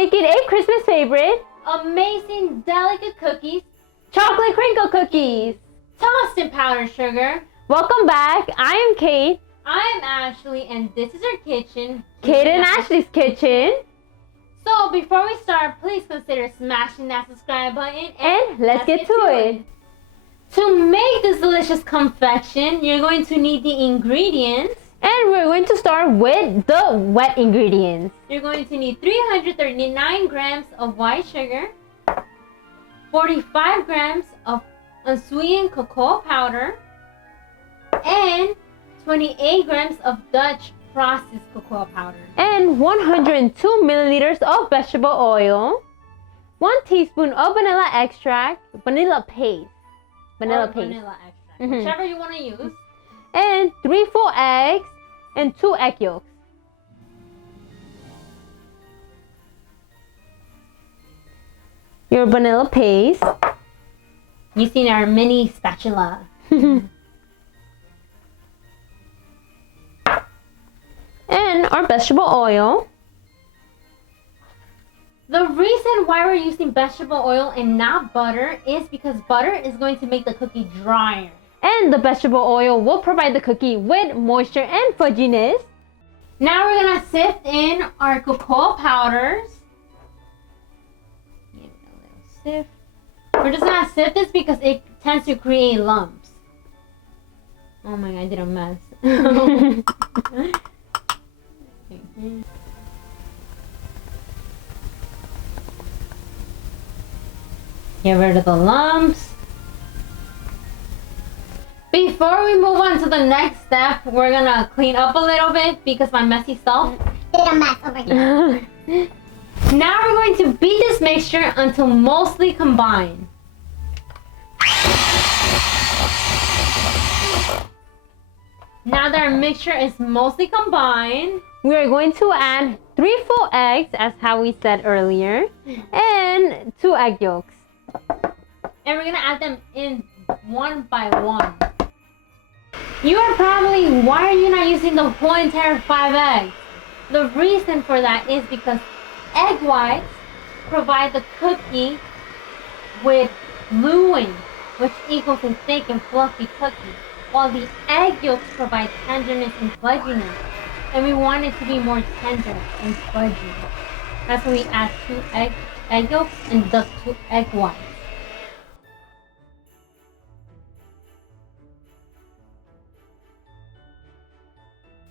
making a Christmas favorite, amazing, delicate cookies, chocolate crinkle cookies. tossed in powdered sugar. Welcome back. I am Kate. I am Ashley, and this is our kitchen. Kate and Ashley's kitchen. So before we start, please consider smashing that subscribe button. And let's get to it. To make this delicious confection, you're going to need the ingredients. And we're going to start with the wet ingredients. You're going to need 339 grams of white sugar, 45 grams of unsweetened cocoa powder, and 28 grams of Dutch processed cocoa powder. And 102 milliliters of vegetable oil, 1 teaspoon of vanilla extract, vanilla paste, Vanilla extract, whichever you want to use. And 3 full eggs and 2 egg yolks. Your vanilla paste. Using our mini spatula. And our vegetable oil. The reason why we're using vegetable oil and not butter is because butter is going to make the cookie drier. And the vegetable oil will provide the cookie with moisture and fudginess. Now we're gonna sift in our cocoa powders. Give it a little sift. We're just gonna sift this because it tends to create lumps. Oh my god, I did a mess. Get rid of the lumps. Before we move on to the next step, we're gonna clean up a little bit because my messy self did a mess over here. Now we're going to beat this mixture until mostly combined. Now that our mixture is mostly combined, we are going to add 3 full eggs, as how we said earlier, and 2 egg yolks. And we're gonna add them in one by one. You are probably, why are you not using the whole entire 5 eggs? The reason for that is because egg whites provide the cookie with gluing, which equals a thick and fluffy cookie, while the egg yolks provide tenderness and fudginess. And we want it to be more tender and fudgy. That's why we add 2 egg yolks and thus 2 egg whites.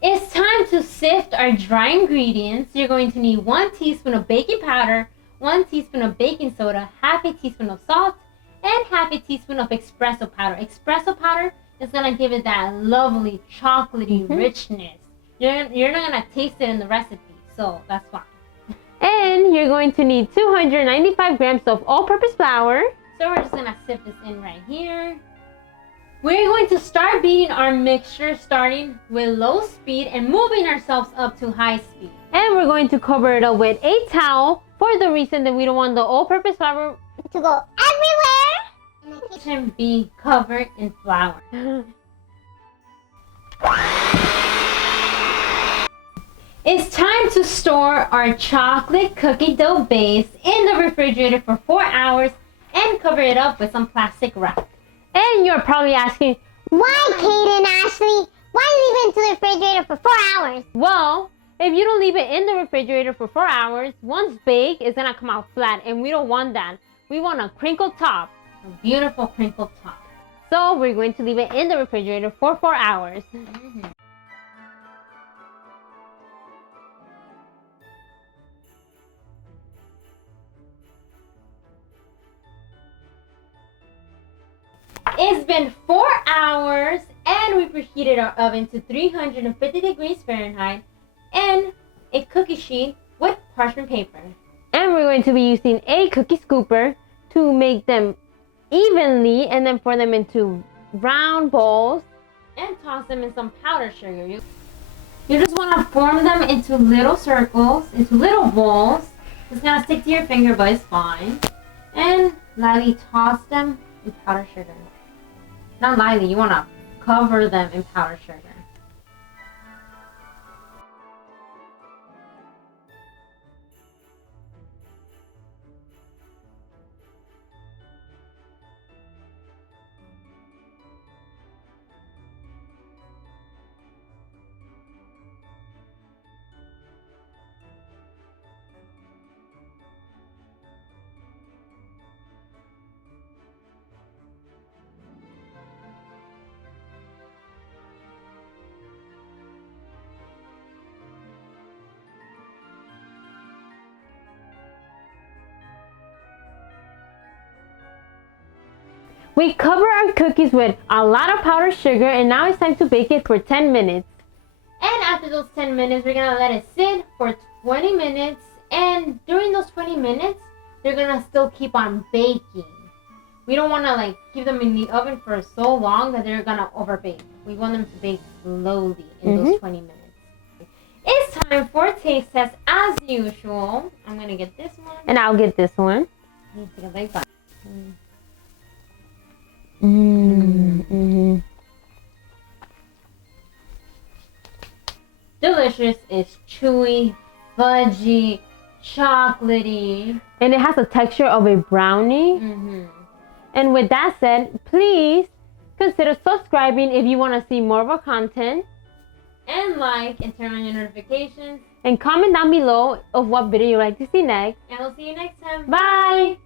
It's time to sift our dry ingredients. You're going to need 1 teaspoon of baking powder, 1 teaspoon of baking soda, half a teaspoon of salt, and half a teaspoon of expresso powder. Expresso powder is gonna give it that lovely chocolatey richness. You're not gonna taste it in the recipe, so that's fine. And you're going to need 295 grams of all-purpose flour. So we're just gonna sift this in right here. We're going to start beating our mixture starting with low speed and moving ourselves up to high speed. And we're going to cover it up with a towel for the reason that we don't want the all-purpose flour to go everywhere and the kitchen be covered in flour. It's time to store our chocolate cookie dough base in the refrigerator for 4 hours and cover it up with some plastic wrap. And you're probably asking, why, Kate and Ashley? Why leave it in the refrigerator for 4 hours? Well, if you don't leave it in the refrigerator for 4 hours, once baked, it's gonna come out flat, and we don't want that. We want a crinkle top. A beautiful crinkle top. So we're going to leave it in the refrigerator for 4 hours. It's been 4 hours and we preheated our oven to 350 degrees Fahrenheit and a cookie sheet with parchment paper. And we're going to be using a cookie scooper to make them evenly and then pour them into round balls. And toss them in some powdered sugar. You just want to form them into little circles, into little balls. It's going to stick to your finger, but it's fine. And lightly toss them in powdered sugar. Not lightly, you want to cover them in powdered sugar. We cover our cookies with a lot of powdered sugar, and now it's time to bake it for 10 minutes. And after those 10 minutes, we're gonna let it sit for 20 minutes. And during those 20 minutes, they're gonna still keep on baking. We don't wanna like keep them in the oven for so long that they're gonna overbake. We want them to bake slowly in those 20 minutes. It's time for a taste test as usual. I'm gonna get this one. And I'll get this one. Let's take a big bite. Delicious. It's chewy, fudgy, chocolaty. And it has the texture of a brownie. And with that said, please consider subscribing if you want to see more of our content. And like and turn on your notifications. And comment down below of what video you'd like to see next. And we'll see you next time. Bye!